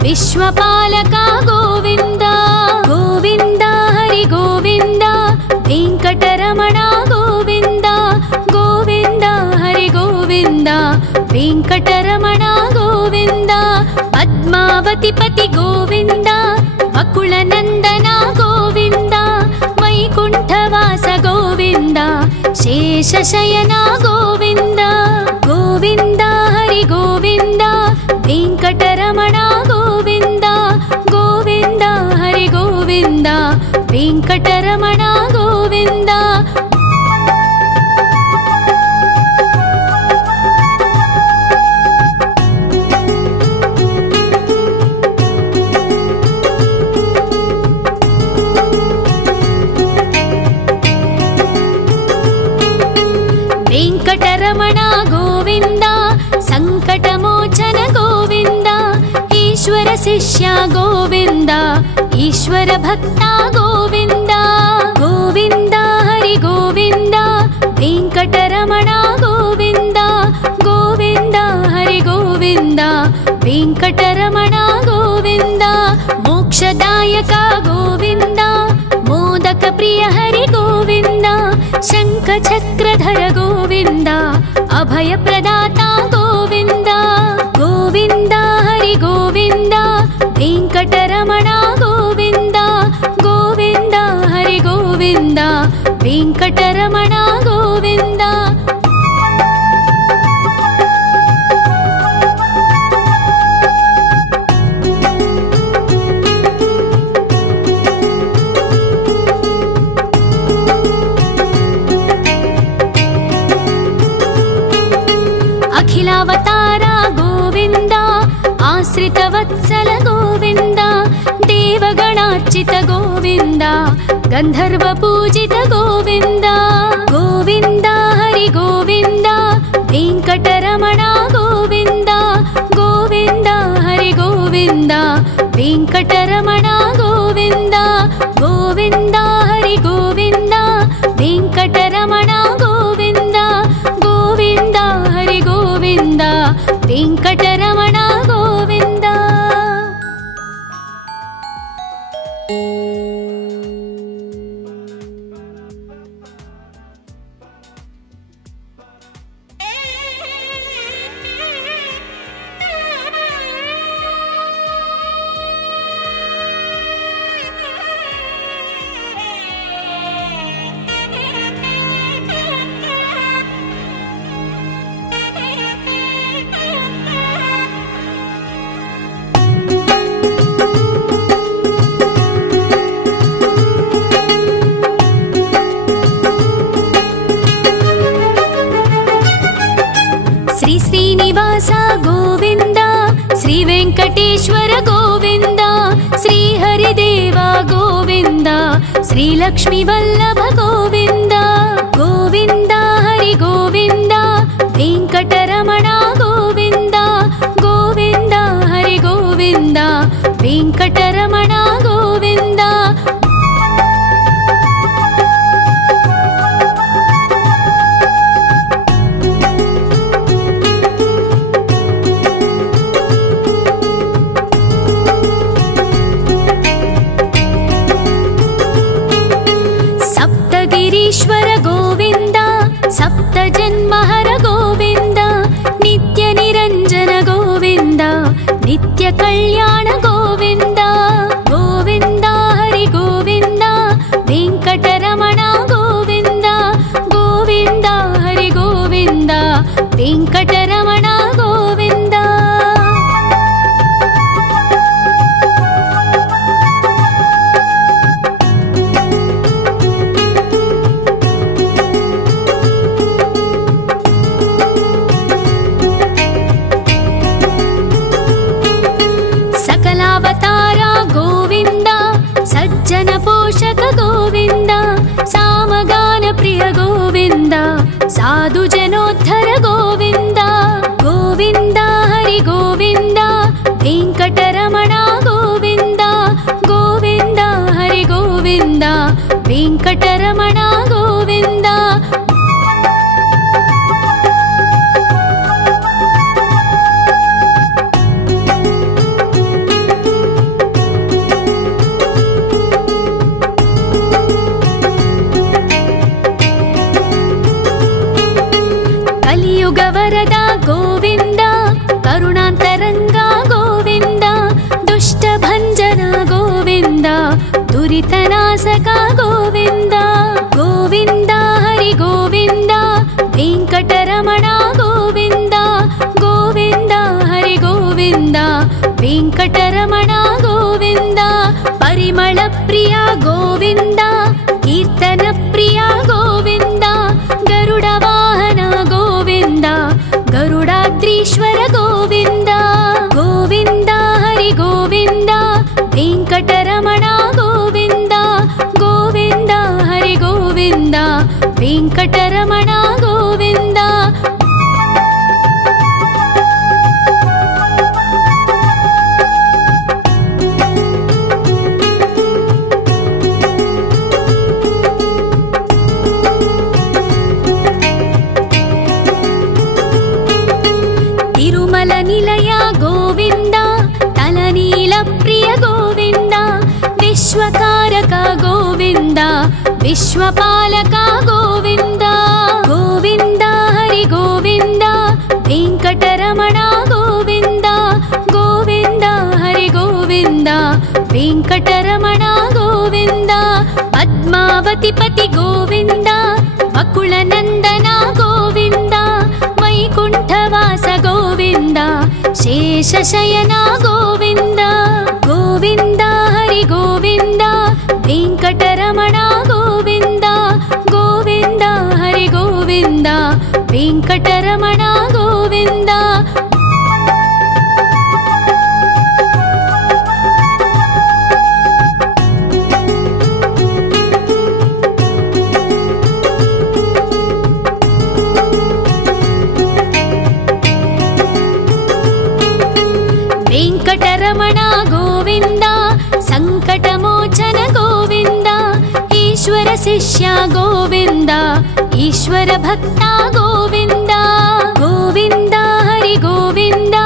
विश्वपालक गोविन्द गोविन्द हरि गोविन्द वेङ्कटरमण गोविन्द गोविन्द हरि गोविन्द वेङ्कटरमण गोविन्द। पद्मावतिपति गोविन्द वकुलनन्दन गोविन्द वैकुण्ठवास गोविन्द शेषशयन गोविन्द गोविन्द हरि गोविन्द वेङ्कटरमण गोविन्द गोविन्द हरि गोविन्द वेङ्कटरमण गोविन्द। వెంకటరమణ గోవింద సంకటమోచన గోవింద ఈశ్వర శిష్య గోవింద ఈశ్వర భక్త గోవింద గోవింద హరి గోవింద వెంకటరమణ గోవింద గోవింద హరి గోవింద వెంకటరమణ గోవింద మోక్షదాయక గోవింద మోదక ప్రియ హరి గోవింద శంఖ చక్రధర గోవింద అభయ ప్రదాత గోవింద గోవింద హరి గోవింద వెంకటరమణ గోవింద గోవింద హరి గోవింద వెంకటరమణ గోవింద అఖిలావతార గోవింద ఆశ్రితవత్సల గోవింద దేవగణార్చిత గోవింద గంధర్వ పూజిత గోవింద గోవింద హరి గోవింద వెంకటరమణ గోవింద గోవింద హరి గోవింద వెంకటరమణ గోవింద గోవింద హరి గోవింద వెంకటరమణ గోవింద గోవింద హరి గోవింద వెంకటరమణ గోవింద శ్రీనివాస గోవింద శ్రీ వెంకటేశ్వర గోవింద శ్రీ హరిదేవ గోవింద శ్రీ లక్ష్మీ వల్లభ గోవింద గోవింద హరి గోవింద వెంకటరమణ గోవింద గోవింద హరి గోవింద వెంకటరమణ గోవింద ईश्वर गोविंद सप्त जन्महर गोविंद नित्य निरंजन गोविंद नित्य कल्याण गोविंद गोविंद हरि गोविंद वेंकटरमण गोविंद गोविंद हरि गोविंद वेंकटरमण गोविंद सकलावतारा गोविंद सज्जन पोषक गोविंद सामगान प्रिय गोविंद साधु जनोद्धर गोविंद गोविंद हरि गोविंद वेंकटरमण गोविंद गोविंद हरि गोविंद वेंकटरमण गोविंद वरदा गोविंद करुणांतरंगा गोविंद दुष्ट भंजन गोविंद दुरितनाशका गोविंद गोविंद हरि गोविंद वेंकटरमण गोविंद गोविंद हरि गोविंद वेंकटरमण गोविंद परिमल प्रिया गोविंद कीर्तन प्रिया गोविंद गरुड़ वाहन गोविंद गरुडाद्रीश्वर गोविंद गोविंद हरि गोविंद वेंकटरमण गोविंद गोविंद हरि गोविंद वेंकटरमण गोविंद गोविन्द विश्वपालक गोविन्द गोविन्द हरि गोविन्द वेङ्कटरमण गोविन्द गोविन्द हरि गोविन्द वेङ्कटरमण गोविन्द पद्मावतिपति गोविन्द वकुलनन्दन गोविन्द वैकुण्ठवास गोविन्द शेषशयन गोविन्द गोविन्द हरि गोविन्द वेङ्कटरमण गोविन्द गोविन्द हरि गोविन्द वेङ्कटरमण गोविन्द वेङ्कटरमण गोविन्द सङ्कटमोचन गोविन्द ईश्वर शिष्य गोविन्द ईश्वर भक्त गोविन्द गोविन्द हरि गोविन्द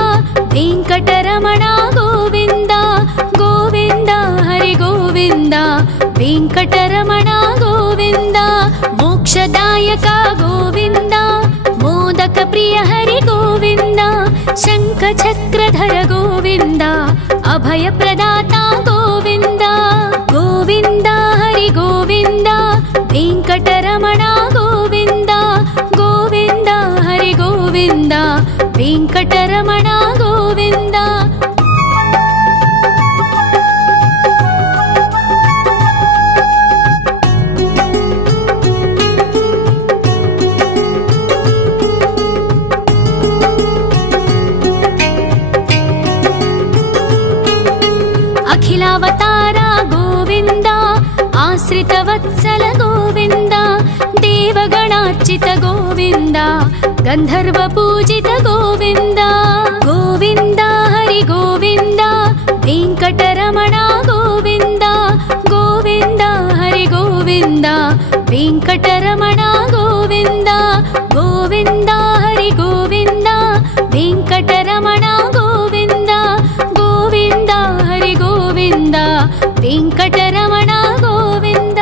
वेङ्कटरमण गोविन्द गोविन्द हरि गोविन्द वेङ्कटरमण गोविन्द मोक्षदायक गोविन्द मोदक प्रिय हरि गोविन्द शङ्खचक्रधर गोविन्द अभयप्रदाता गोविन्द गोविन्द हरि गोविन्द वेङ्कटरमण गोविन्द गोविन्द हरि गोविन्द वेङ्कटरमण गोविन्द अखिलावतार गोविन्द आश्रितवत्सल गोविन्द देवगणार्चित गोविन्द गन्धर्वपूजित गोविन्द गोविन्द हरि गोविन्द वेङ्कटरमण गोविन्द गोविन्द हरि गोविन्द वेङ्कटरमण गोविन्द गोविन्द हरि गोविन्द वेङ्कटरमण गोविन्द गोविन्द हरि गोविन्द वेङ्कटरमण गोविन्द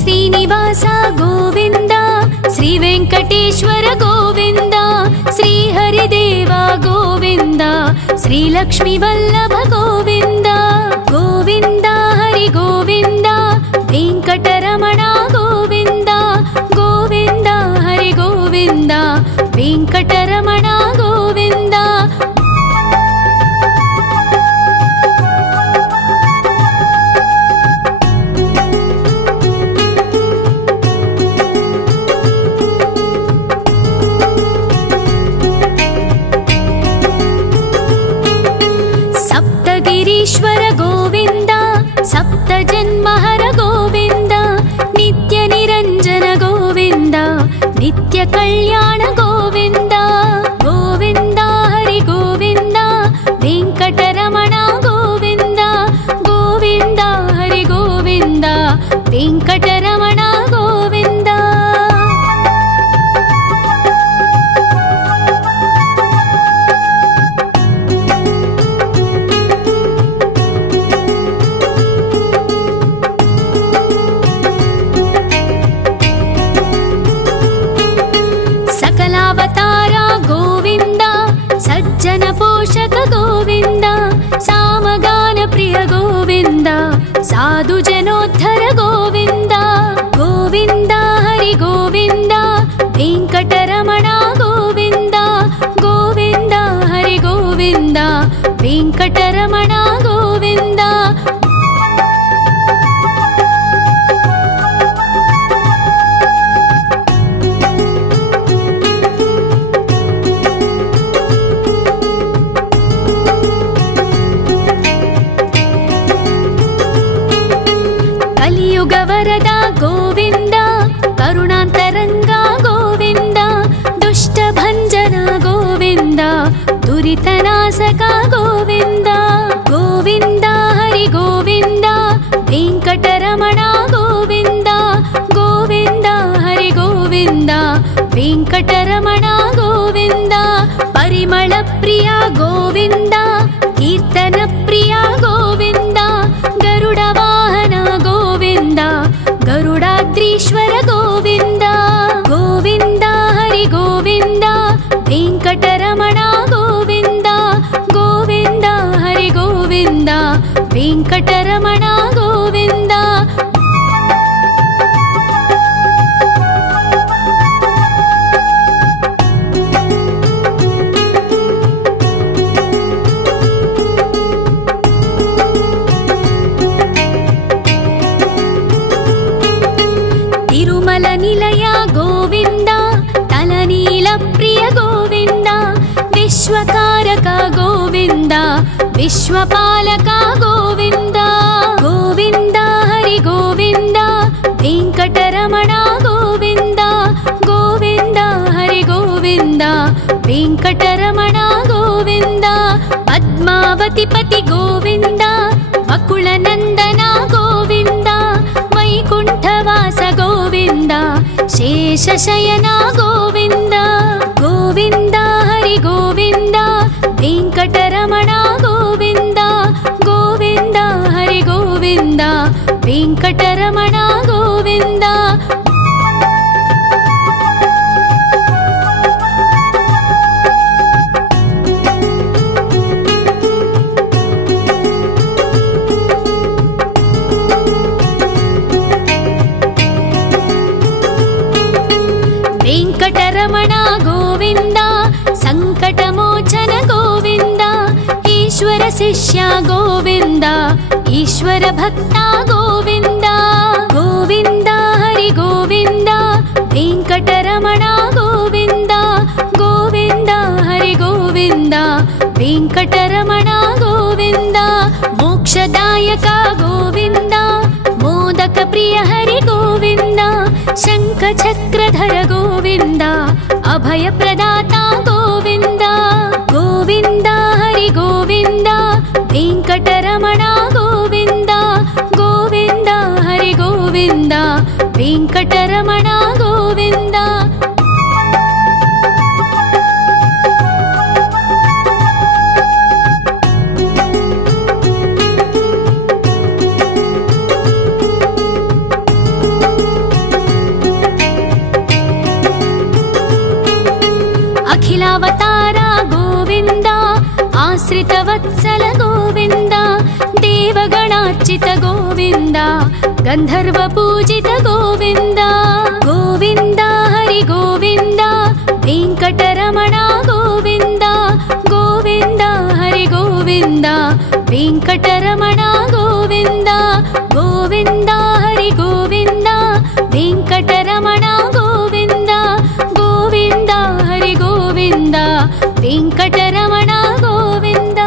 श्रीनिवास गोविन्द श्री वेङ्कटेश्वर गोविन्द श्री हरिदेव गोविन्द श्री लक्ष्मी वल्लभ गोविन्द गोविन्द हरि गोविन्द वेङ्कटरमण गोविन्द गोविन्द हरि गोविन्द वेङ्कटरमण गोविन्द ईश्वर गोविन्द सप्तजन्महर गोविन्द नित्य निरञ्जन गोविन्द नित्य कल्याण गोविन्द गोविन्द हरि गोविन्द वेङ्कटरमण गोविन्द गोविन्द हरि गोविन्द वेङ्कटरमण गोविन्द सकलावतार गोविन्द सज्जन पोषक गोविन्द सामगान प्रिय गोविन्द साधु जनोद्धर गोविन्द गोविन्द हरि गोविन्द वेङ्कटरमण गोविन्द गोविन्द हरि गोविन्द वेङ्कटरमण गोविन्द ವರದ ಗೋವಿಂದ ಕರುಣಾಂತರಂಗ ಗೋವಿಂದ ದುಷ್ಟಭಂಜನ ಗೋವಿಂದ ದುರಿತನಾಶಕ ಗೋವಿಂದ ಗೋವಿಂದ ಹರಿ ಗೋವಿಂದ ವೆಂಕಟರಮಣ ಗೋವಿಂದ ಗೋವಿಂದ ಹರಿ ಗೋವಿಂದ ವೆಂಕಟರಮಣ ಗೋವಿಂದ ಪರಿಮಳ ಪ್ರಿಯ ಗೋವಿಂದ ಕೀರ್ತನ ಪ್ರಿಯ ಗೋವಿಂದ ಗರುಡ ವಾಹನ ಗೋವಿಂದ ಗರುಡಾದ್ರೀಶ್ವರ ಗೋವಿಂದ ಗೋವಿಂದ ಹರಿ ಗೋವಿಂದ ವೆಂಕಟರಮಣ ಗೋವಿಂದ ಗೋವಿಂದ ಹರಿ ಗೋವಿಂದ ವೆಂಕಟರಮಣ ಗೋವಿಂದ ತಿರುಮಲ ನಿಲಯ ಗೋವಿಂದ ತಲನೀಲ ಪ್ರಿಯ ಗೋವಿಂದ ವಿಶ್ವಕಾರಕ ಗೋವಿಂದ ವಿಶ್ವಪಾಲಕ ಗೋವಿಂದ ಗೋವಿಂದ ಹರಿ ಗೋವಿಂದ ವೆಂಕಟರಮಣ ಗೋವಿಂದ ಗೋವಿಂದ ಹರಿ ಗೋವಿಂದ ವೆಂಕಟರಮಣ ಗೋವಿಂದ ಪದ್ಮಾವತಿ ಪತಿ ಗೋವಿಂದ ವಕುಳನಂದನ ಗೋವಿಂದ ವೈಕುಂಠವಾಸ ಗೋವಿಂದ ಶೇಷಶಯನ ಗೋವಿಂದ ಗೋವಿಂದ ಹರಿ ಗೋವಿಂದ ವೆಂಕಟರಮಣ ಗೋವಿಂದ ಗೋವಿಂದ ಹರಿ ಗೋವಿಂದ ವೆಂಕಟರಮಣ ಗೋವಿಂದ ವೆಂಕಟರಮಣ ಗೋವಿಂದ ಸಂಕಟಮೋಚನ ಗೋವಿಂದ ಈಶ್ವರ ಶಿಷ್ಯ ಗೋವಿಂದ ಈಶ್ವರ ಭಕ್ತ ಗೋವಿಂದ ಗೋವಿಂದ ಹರಿ ಗೋವಿಂದ ವೆಂಕಟರಮಣ ಗೋವಿಂದ ಗೋವಿಂದ ಹರಿ ಗೋವಿಂದ ವೆಂಕಟರಮಣ ಗೋವಿಂದ ಮೋಕ್ಷದಾಯಕ ಗೋವಿಂದ ಮೋದಕ ಪ್ರಿಯ ಹರಿ ಗೋವಿಂದ ಶಂಖ ಚಕ್ರಧರ ಗೋವಿಂದ ಅಭಯ ಪ್ರದಾತ ಗೋವಿಂದ ಗೋವಿಂದ ಹರಿ ಗೋವಿಂದ ವೆಂಕಟರಮಣ ಗೋವಿಂದ ಗೋವಿಂದ ಹರಿ ಗೋವಿಂದ ವೆಂಕಟರಮಣ ಗೋವಿಂದ ಅಖಿಲಾವತಾರ ಗೋವಿಂದ ಆಶ್ರಿತ ವತ್ಸಲ ಗೋವಿಂದ ದೇವಗಣಾರ್ಚಿತ ಗೋವಿಂದ ಗಂಧರ್ವ ಪೂಜಿತ ಗೋವಿಂದ ಗೋವಿಂದ ಹರಿ ಗೋವಿಂದ ವೆಂಕಟರಮಣ ಗೋವಿಂದ ಗೋವಿಂದ ಹರಿ ಗೋವಿಂದ ವೆಂಕಟರಮಣ ಗೋವಿಂದ ಗೋವಿಂದ ಹರಿ ಗೋವಿಂದ ವೆಂಕಟರಮಣ ಗೋವಿಂದ ಗೋವಿಂದ ಹರಿ ಗೋವಿಂದ ವೆಂಕಟರಮಣ ಗೋವಿಂದ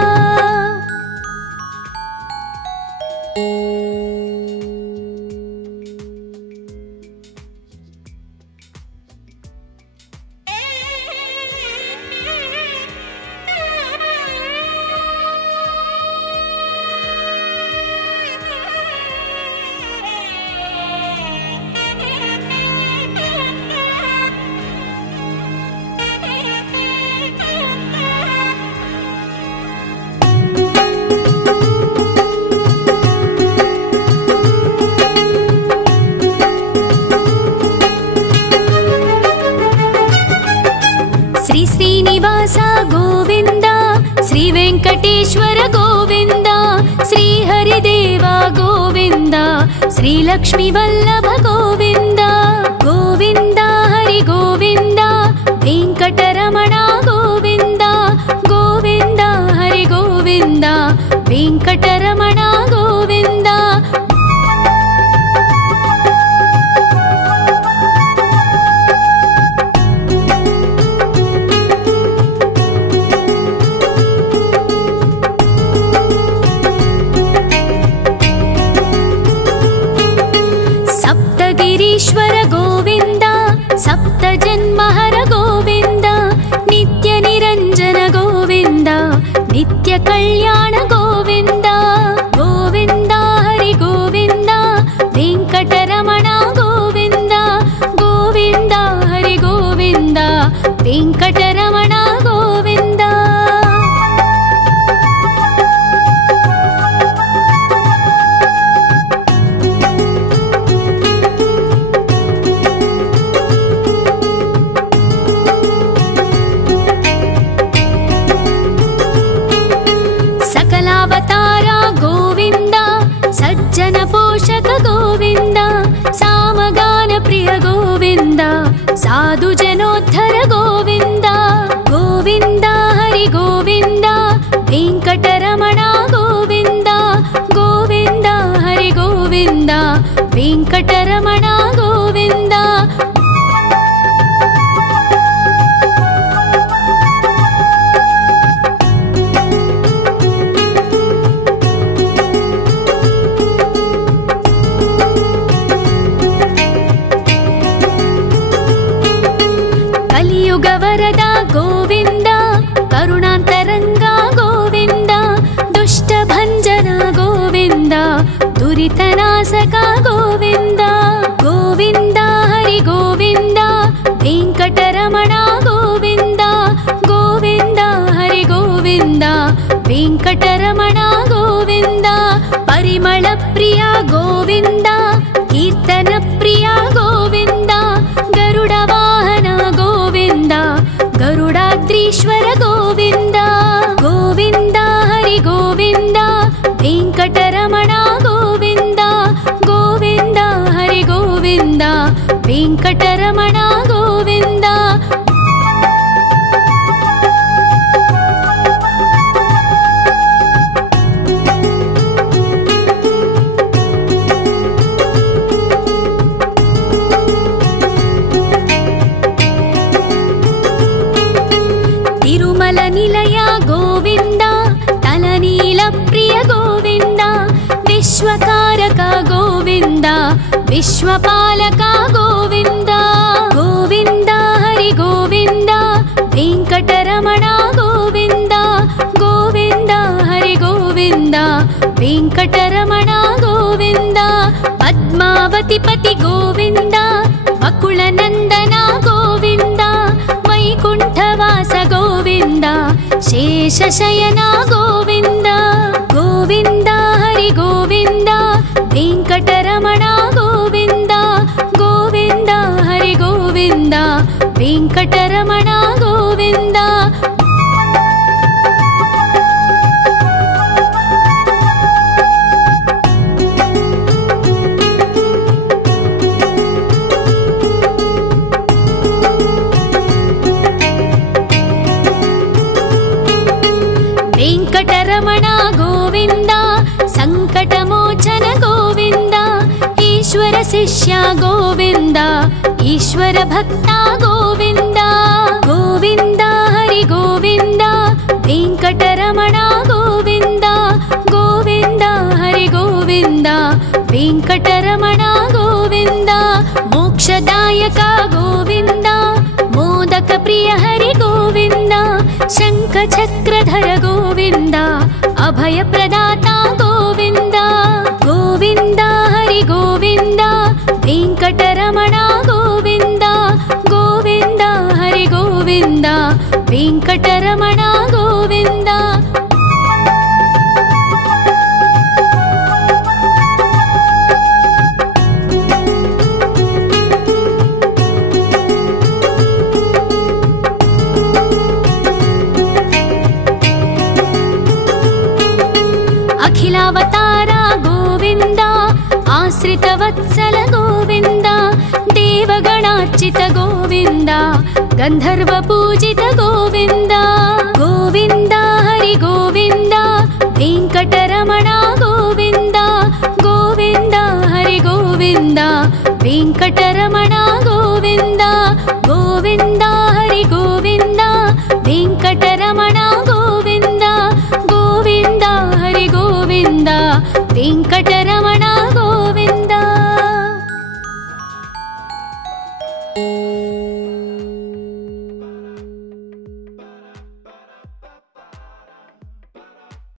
ಶ್ರೀನಿವಾಸ ಗೋವಿಂದ ಶ್ರೀ ವೆಂಕಟೇಶ್ವರ ಗೋವಿಂದ ಶ್ರೀ ಹರಿದೇವ ಗೋವಿಂದ ಶ್ರೀ ಲಕ್ಷ್ಮೀ ವಲ್ಲಭ ಗೋವಿಂದ ಗೋವಿಂದ ಹರಿ ಗೋವಿಂದ ವೆಂಕಟರಮಣ ಗೋವಿಂದ ಗೋವಿಂದ ಹರಿ ಗೋವಿಂದ ವೆಂಕಟರಮಣ ಗೋವಿಂದ ವೆಂಕಟರಮಣ ಗೋವಿಂದ. ಕಲಿಯುಗ ವರದ ಗೋವಿಂದ, ಕರುಣಾಂತರಂಗ ಗೋವಿಂದ, ದುಷ್ಟ ಭಂಜನ ಗೋವಿಂದ, ದುರಿತನಾಸಕ ಗೋವಿಂದ. ಗೋವಿಂದ ಹರಿ ಗೋವಿಂದ, ವೆಂಕಟರಮಣ ಗೋವಿಂದ. ಗೋವಿಂದ ಹರಿ ಗೋವಿಂದ, ವೆಂಕಟರಮಣ ಗೋವಿಂದ. ಪರಿಮಳ ಪ್ರಿಯ ಗೋವಿಂದ, ಕೀರ್ತನ ಪ್ರಿಯ ಗೋವಿಂದ. ಗರುಡ ವಾಹನ ಗೋವಿಂದ, ಗರುಡಾದ್ರೀಶ್ವರ ಗೋವಿಂದ. ಗೋವಿಂದ ಹರಿ ಗೋವಿಂದ, ವೆಂಕಟರಮಣ ಗೋವಿಂದ. ಗೋವಿಂದ ಹರಿ ಗೋವಿಂದ, ವೆಂಕಟರಮಣ ಗೋವಿಂದ. ತಿರುಮಲ ನಿಲಯ ಗೋವಿಂದ, ತಲನೀಲ ಪ್ರಿಯ ಗೋವಿಂದ. ವಿಶ್ವಕಾರಕ ಗೋವಿಂದ, ವಿಶ್ವಪಾಲಕ ಗೋವಿಂದ. ಗೋವಿಂದ ಹರಿ ಗೋವಿಂದ, ವೆಂಕಟರಮಣ ಗೋವಿಂದ. ಗೋವಿಂದ ಹರಿ ಗೋವಿಂದ, ವೆಂಕಟರಮಣ ಗೋವಿಂದ. ಪದ್ಮಾವತಿ ಪತಿ ಗೋವಿಂದ, ವಕುಳ ನಂದನ ಗೋವಿಂದ. ವೈಕುಂಠವಾಸ ಗೋವಿಂದ, ಶೇಷಶಯನ ಗೋವಿಂದ. ಗೋವಿಂದ ಹರಿ ಗೋವಿಂದ, ವೆಂಕಟರಮಣ ಗೋವಿಂದ. ಗೋವಿಂದ ಹರಿ ಗೋವಿಂದ, ವೆಂಕಟರಮಣ ಗೋವಿಂದ. ವೆಂಕಟರಮಣ ಗೋವಿಂದ, ಸಂಕಟಮೋಚನ ಗೋವಿಂದ. ಈಶ್ವರ ಶಿಷ್ಯ ಗೋವಿಂದ, ಈಶ್ವರ ಭಕ್ತ ಗೋವಿಂದ. ಗೋವಿಂದ ಹರಿ ಗೋವಿಂದ, ವೆಂಕಟರಮಣ ಗೋವಿಂದ. ಗೋವಿಂದ ಹರಿ ಗೋವಿಂದ, ವೆಂಕಟರಮಣ ಗೋವಿಂದ. ಮೋಕ್ಷದಾಯಕ ಗೋವಿಂದ, ಮೋದಕ ಪ್ರಿಯ ಹರಿ ಗೋವಿಂದ. ಶಂಖ ಚಕ್ರಧರ ಗೋವಿಂದ, ಅಭಯ ಪ್ರದಾತ ಗೋವಿಂದ. ಗೋವಿಂದ ಹರಿ ಗೋವಿಂದ, ವೆಂಕಟರಮಣ ಗೋವಿಂದ. ಗೋವಿಂದ ಹರಿ ಗೋವಿಂದ, ವೆಂಕಟರಮಣ ಗೋವಿಂದ. ಅಖಿಲಾವತಾರ ಗೋವಿಂದ, ಆಶ್ರಿತ ವತ್ಸಲ ಗೋವಿಂದ. ದೇವಗಣಾರ್ಚಿತ ಗೋವಿಂದ, ಗಂಧರ್ವ ಪೂಜಿತ ಗೋವಿಂದ.